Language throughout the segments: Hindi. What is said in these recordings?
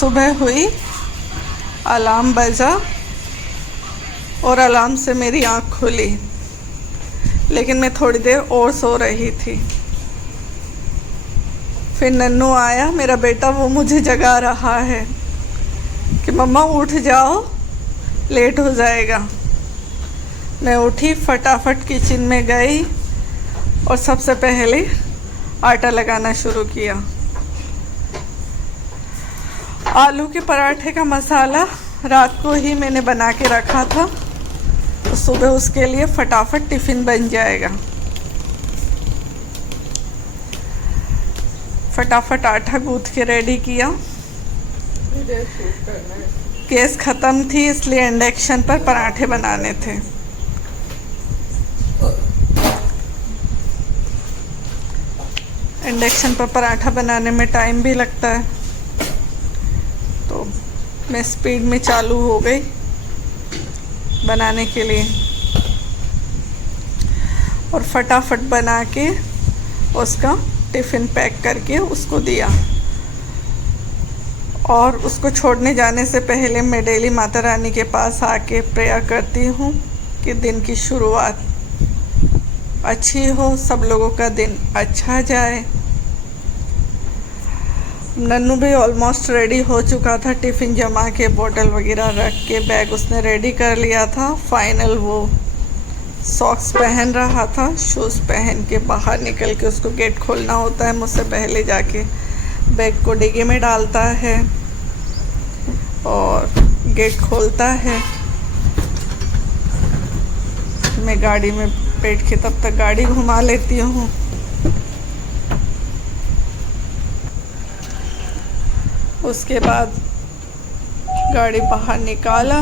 सुबह हुई, अलार्म बजा और अलार्म से मेरी आँख खुली, लेकिन मैं थोड़ी देर और सो रही थी। फिर नन्नू आया, मेरा बेटा, वो मुझे जगा रहा है कि मम्मा उठ जाओ, लेट हो जाएगा। मैं उठी, फटाफट किचन में गई और सबसे पहले आटा लगाना शुरू किया। आलू के पराठे का मसाला रात को ही मैंने बना के रखा था, तो सुबह उसके लिए फटाफट टिफ़िन बन जाएगा। फटाफट आटा गूँथ के रेडी किया। गैस ख़त्म थी, इसलिए इंडक्शन पर पराठे बनाने थे। इंडक्शन पर पराठा बनाने में टाइम भी लगता है, तो मैं स्पीड में चालू हो गई बनाने के लिए और फटाफट बना के उसका टिफ़िन पैक करके उसको दिया। और उसको छोड़ने जाने से पहले मैं डेली माता रानी के पास आके प्रेयर करती हूँ कि दिन की शुरुआत अच्छी हो, सब लोगों का दिन अच्छा जाए। नन्नू भी ऑलमोस्ट रेडी हो चुका था, टिफ़िन जमा के, बोतल वगैरह रख के, बैग उसने रेडी कर लिया था। फाइनल वो सॉक्स पहन रहा था, शूज़ पहन के बाहर निकल के उसको गेट खोलना होता है, मुझसे पहले जाके बैग को डिग्गी में डालता है और गेट खोलता है। मैं गाड़ी में बैठ के तब तक गाड़ी घुमा लेती हूँ। उसके बाद गाड़ी बाहर निकाला,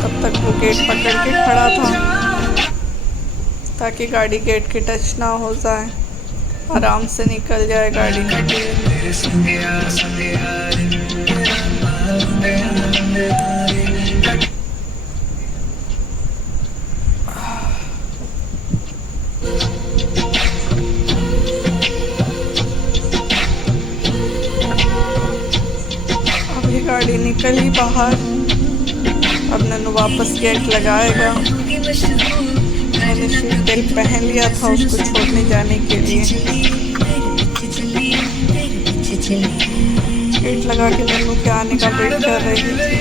तब तक वो गेट पकड़ के खड़ा था ताकि गाड़ी गेट के टच ना हो जाए, आराम से निकल जाए गाड़ी। गाड़ी निकली बाहर, अब नन्नू वापस गेट लगाएगा। मैंने सीट बेल्ट पहन लिया था उसको छोड़ने जाने के लिए। गेट लगा के नन्नू के आने का वेट कर रही थी।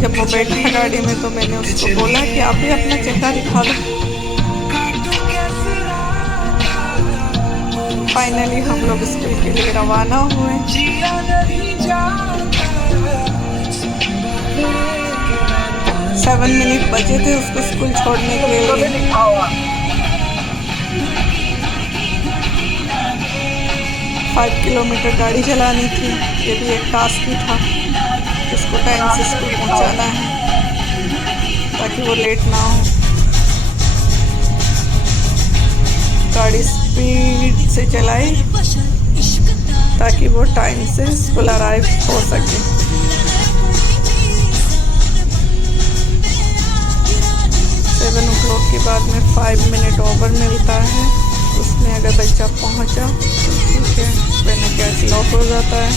जब वो बैठा गाड़ी में तो मैंने उसको बोला कि आप भी अपना चेहरा दिखा दो। फाइनली हम लोग स्कूल के लिए रवाना हुए। 7 मिनट बचे थे उसको स्कूल छोड़ने के लिए। 5 किलोमीटर गाड़ी चलानी थी, ये भी एक टास्क ही था। उसको टाइम से स्कूल पहुंचाना है ताकि वो लेट ना हो। गाड़ी स्पीड से चलाई ताकि वो टाइम से स्कूल अराइव हो सके। 7 o'clock के बाद में 5 मिनट ओवर मिलता है, उसमें अगर बच्चा पहुंचा तो ठीक है, वरना गेट लॉक हो जाता है।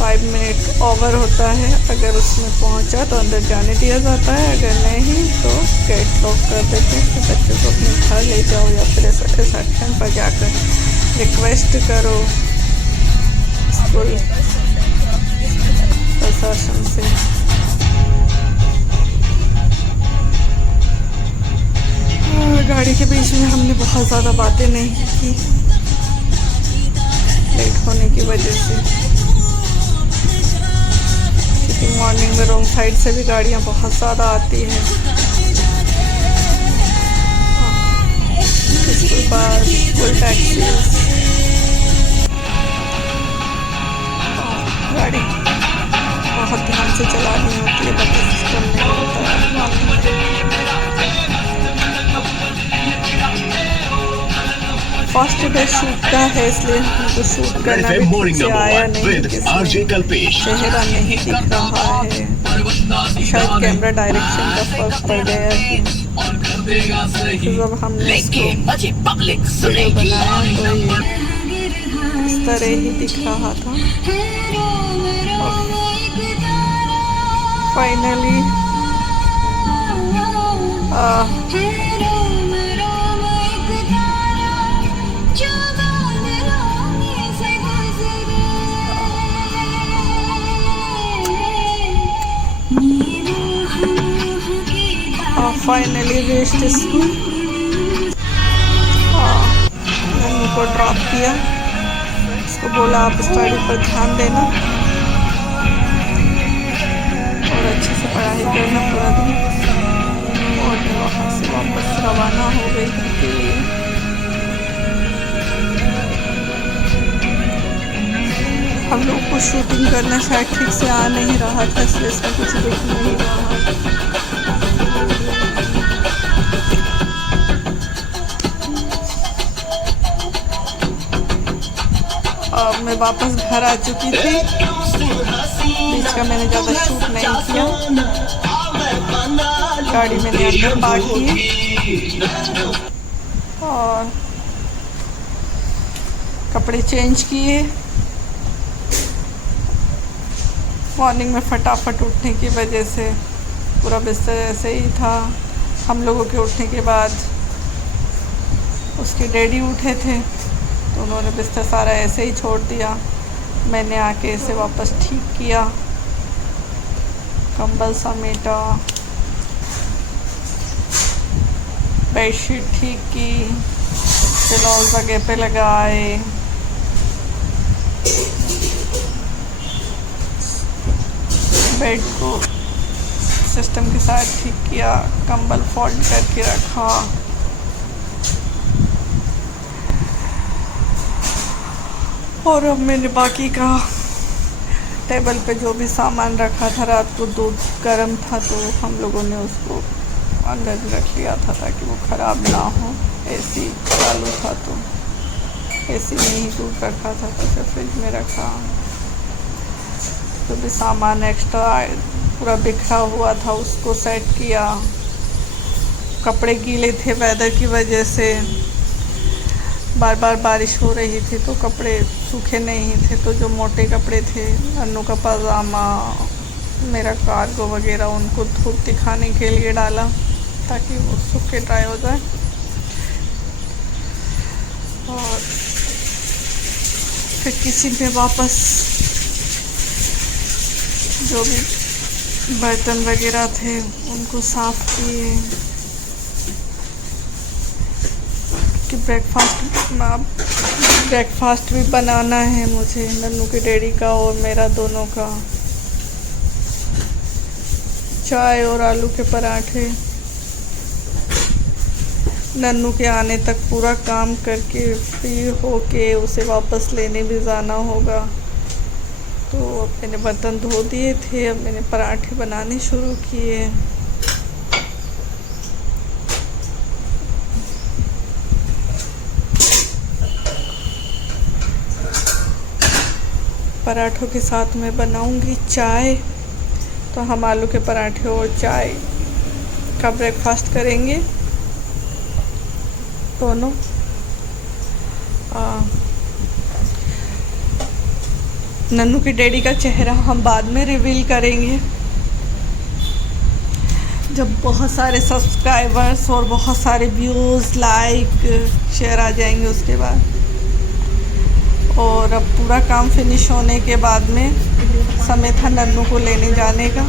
5 मिनट ओवर होता है, अगर उसमें पहुंचा तो अंदर जाने दिया जाता है, अगर नहीं तो गेट लॉक कर देते हैं। फिर बच्चे को अपने घर ले जाओ या फिर रिसेप्शन पर जाकर रिक्वेस्ट करो स्कूल प्रशासन से। गाड़ी के बीच में हमने बहुत ज़्यादा बातें नहीं की लेट होने की वजह से, मॉर्निंग में रोंग साइड से भी गाड़ियाँ बहुत ज़्यादा आती हैं। इसके बाद फुल टैक्सी, गाड़ी बहुत ध्यान से चलानी होती है, बता सिस्टम नहीं होता है। फर्स्ट डे शूट का है, इसलिए हमको शूट करना भी ठीक से आया नहीं, चेहरा नहीं दिख रहा है। शायद कैमरा डायरेक्शन का फर्क पड़ गया कि तो जब हमने इसको बनाया तो ये इस तरह ही दिख रहा था। फाइनली फाइनली रेस्ट स्कूल उनको ड्रॉप किया, उसको बोला आप स्टडी पर ध्यान देना और अच्छे से पढ़ाई करना पूरा दिन। और वहाँ से वापस रवाना हो गई के लिए। हम लोग को शूटिंग करना शायद ठीक से आ नहीं रहा था, इसलिए इसमें कुछ दिख नहीं रहा। मैं वापस घर आ चुकी थी, बीच का मैंने ज़्यादा शूट नहीं किया। गाड़ी मैंने अंदर पार्क की और कपड़े चेंज किए। मॉर्निंग में फटाफट उठने की वजह से पूरा बिस्तर ऐसे ही था। हम लोगों के उठने के बाद उसके डैडी उठे थे तो उन्होंने बिस्तर सारा ऐसे ही छोड़ दिया। मैंने आके इसे वापस ठीक किया, कंबल समेटा, बेडशीट ठीक की, पिलो जगह पे लगाए, बेड को सिस्टम के साथ ठीक किया, कंबल फोल्ड करके रखा। और अब मैंने बाकी का टेबल पे जो भी सामान रखा था, रात को दूध गर्म था तो हम लोगों ने उसको अंदर रख लिया था ताकि वो ख़राब ना हो। एसी चालू था तो एसी में ही दूध रखा था तो फिर फ्रिज में रखा। जो भी सामान एक्स्ट्रा पूरा बिखरा हुआ था उसको सेट किया। कपड़े गीले थे वेदर की वजह से, बार बार बारिश हो रही थी तो कपड़े सूखे नहीं थे, तो जो मोटे कपड़े थे, अन्नू का पजामा, मेरा कार्गो वगैरह, उनको धूप दिखाने के लिए डाला ताकि वो सूखे ड्राई हो जाए। और फिर किचन में वापस जो भी बर्तन वगैरह थे उनको साफ़ किए कि ब्रेकफास्ट भी बनाना है मुझे, नन्नू के डैडी का और मेरा दोनों का। चाय और आलू के पराठे। नन्नू के आने तक पूरा काम करके फ्री होके उसे वापस लेने भी जाना होगा। तो मैंने बर्तन धो दिए थे, अब मैंने पराठे बनाने शुरू किए। पराठों के साथ मैं बनाऊंगी चाय, तो हम आलू के पराठे और चाय का ब्रेकफास्ट करेंगे दोनों। नन्नू के डैडी का चेहरा हम बाद में रिवील करेंगे जब बहुत सारे सब्सक्राइबर्स और बहुत सारे व्यूज़, लाइक, शेयर आ जाएंगे उसके बाद। और अब पूरा काम फिनिश होने के बाद में समय था नन्नू को लेने जाने का,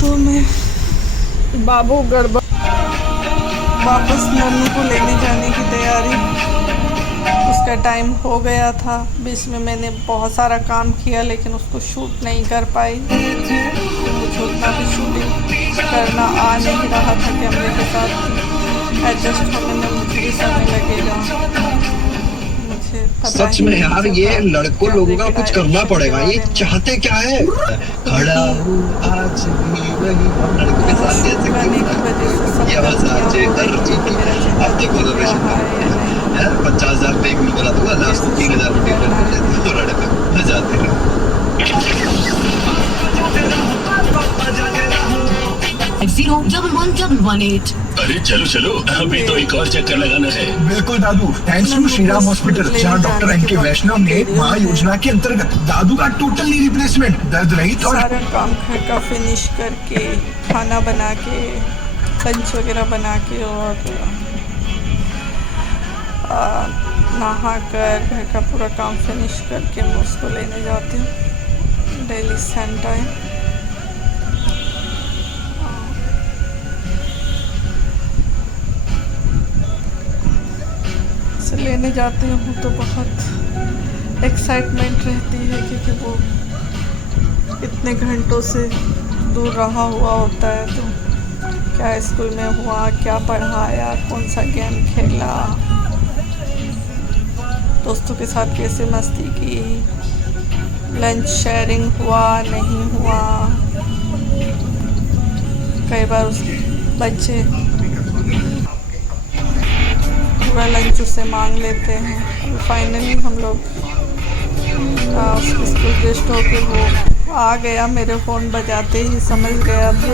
तो मैं बाबू गड़बड़ वापस नन्नू को लेने जाने की तैयारी। उसका टाइम हो गया था। बीच में मैंने बहुत सारा काम किया लेकिन उसको शूट नहीं कर पाई। मुझे उतना भी शूटिंग करना आ नहीं रहा था कैमरे के साथ। एडजस्ट होने में मुझे भी समय लगेगा। सच में यार ये लड़कों लोगों का कुछ करना पड़ेगा। ये चाहते क्या है? खड़ा हूँ आज भी वही, हम लड़कों के साथ ऐसे क्यों? ये आवाज आज अब तो ये कोलैबोरेशन है 50,000 पे एक मैं बना दूंगा लास्ट 3,000 रुपये कर देते हो लड़का मजा आते रहो Zero 1118. अरे चलो चलो अभी तो एक और चक्कर लगाना है। बिल्कुल दादू, thanks to Shri Ram hospital जहाँ डॉक्टर एनके वैष्णव ने महा योजना के अंतर्गत दादू का टोटल नी रिप्लेसमेंट, दर्द रहित और सारा काम घर का फिनिश करके खाना बना के लंच वगैरह बना के और नहा कर घर का पूरा काम फिनिश करके मैं उसको लेने जाती हूँ डेली सेम टाइम। लेने जाती हूँ तो बहुत एक्साइटमेंट रहती है क्योंकि वो इतने घंटों से दूर रहा हुआ होता है तो क्या स्कूल में हुआ, क्या पढ़ाया, कौन सा गेम खेला, दोस्तों के साथ कैसे मस्ती की, लंच शेयरिंग हुआ नहीं हुआ। कई बार उस बच्चे पूरा लंच उससे मांग लेते हैं। अभी फाइनली हम लोग उसके स्कूल गेस्ट होके वो आ गया, मेरे फ़ोन बजाते ही समझ गया था,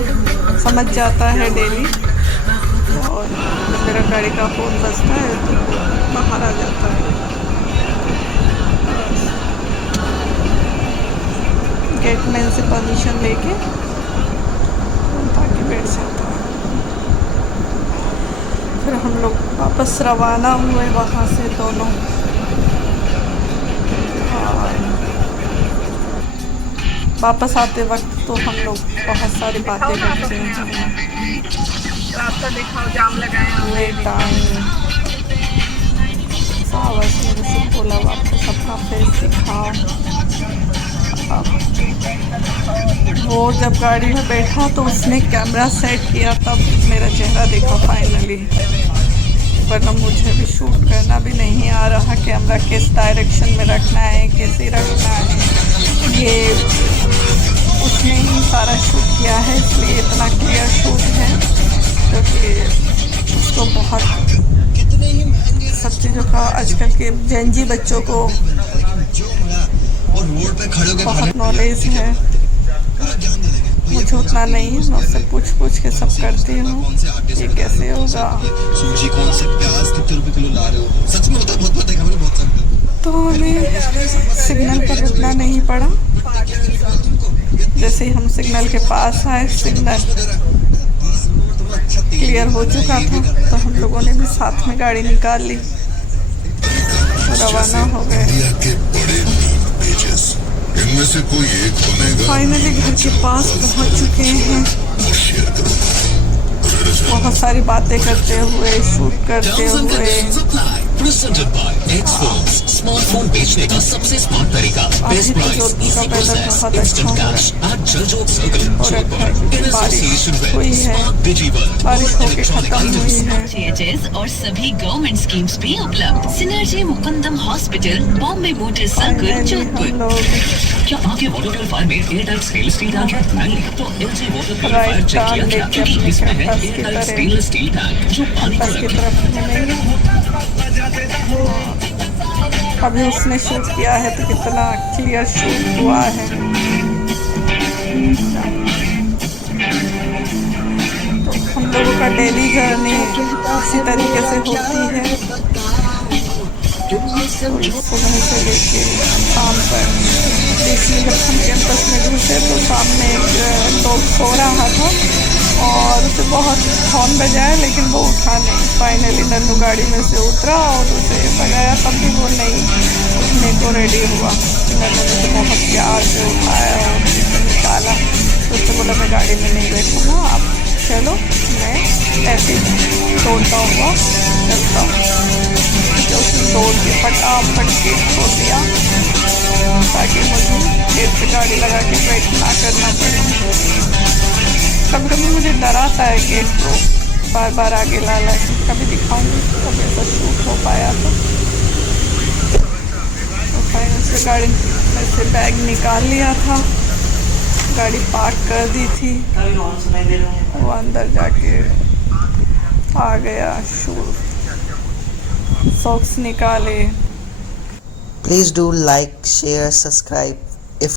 समझ जाता है डेली। और जब मेरा गाड़ी का फ़ोन बजता है तो बाहर आ जाता है। गेटमैन से परमिशन लेके ताकि बैठ सकता है। फिर हम लोग वापस रवाना हुए वहाँ से दोनों। वापस आते वक्त तो हम लोग बहुत सारी बातें करते हैं। रास्ता दिखाओ, जाम लगाए लेट आए, सावस मेरे से बोला वापस अपना फेस दिखाओ। वो जब गाड़ी में बैठा तो उसने कैमरा सेट किया तब मेरा चेहरा देखा फाइनली, वरना मुझे भी शूट करना भी नहीं आ रहा। कैमरा किस डायरेक्शन में रखना है, कैसे रखना है, ये उसने ही सारा शूट किया है, इसलिए इतना क्लियर शूट है। क्योंकि उसको बहुत सब चीज़ों का आजकल के जेनजी बच्चों को बहुत नॉलेज है, मुझे उतना नहीं। मैं उससे पूछ के सब करती हूँ ये कैसे होगा। सूजी कौन से प्याज कितने रुपए किलो ला रहे हो? सच में बता, बहुत पता है, खबर बहुत सकते। तो हमें सिग्नल पर रुकना नहीं पड़ा। जैसे ही हम सिग्नल के पास आए, सिग्नल क्लियर हो चुका था तो हम लोगों ने भी साथ में गाड़ी निकाल ली, रवाना हो गए। इनमें से कोई एक बनेगा। फाइनली घर के पास पहुंच चुके हैं। बहुत सारी बातें करते हुए, शूट करते हुए। प्रेजेंटेड बाय एक्सफोन्स, स्मार्टफोन बेचने का सबसे स्मार्ट तरीका, best price, easy process, instant cash at Jaljot circle Jodhpur in association with Smart Digiworld. बारिश होके खत्म हुई है। CHS और सभी गवर्नमेंट स्कीम्स भी उपलब्ध। Synergy Mukundan hospital, Bombay motor circle, हम जोधपुर। लोग क्या आपके वाटर प्यूरिफायर में एयरटाइट स्टेनलेस स्टील टैंक है? नहीं तो LG वाटर प्यूरिफायर चेक किया क्या? क्योंकि इसमें है एयरटाइट स्टेनलेस स्टील टैंक जो पानी को बस की रखता तरफ घूमेंगे। अभी उसने शूट किया है तो कितना क्लियर शूट हुआ है। तो हम लोगों का डेली जर्नी इसी तरीके से होती है, सुबह से लेके शाम तक। देखिए जब हम कैंपस में घुसे तो सामने एक लोग सो रहा था और उसे बहुत हॉर्न बजाया लेकिन वो उठा नहीं। फाइनली नन्नू गाड़ी में से उतरा और उसे बजाया तब भी वो नहीं उठने को रेडी हुआ। नन्नू ने तो बहुत प्यार से उठाया और निकाला। तो उससे बोला मैं गाड़ी में नहीं बैठूँगा, आप चलो, मैं ऐसे तोड़ता हुआ चलता हूँ। तो उसने तोड़ के फटाफट गेट खोल दिया ताकि मुझे गेट पे गाड़ी लगा के वेट ना करना पड़े। कभी कभी मुझे डर आता है गेट को बार बार आगे ला ला के। कभी दिखाऊंगी कभी ऐसा शूट हो पाया तो फाइनल से गाड़ी में से बैग निकाल लिया था, गाड़ी पार्क कर दी थी। वो अंदर जाके आ गया शूट। सॉक्स निकाले। Please do like, share, subscribe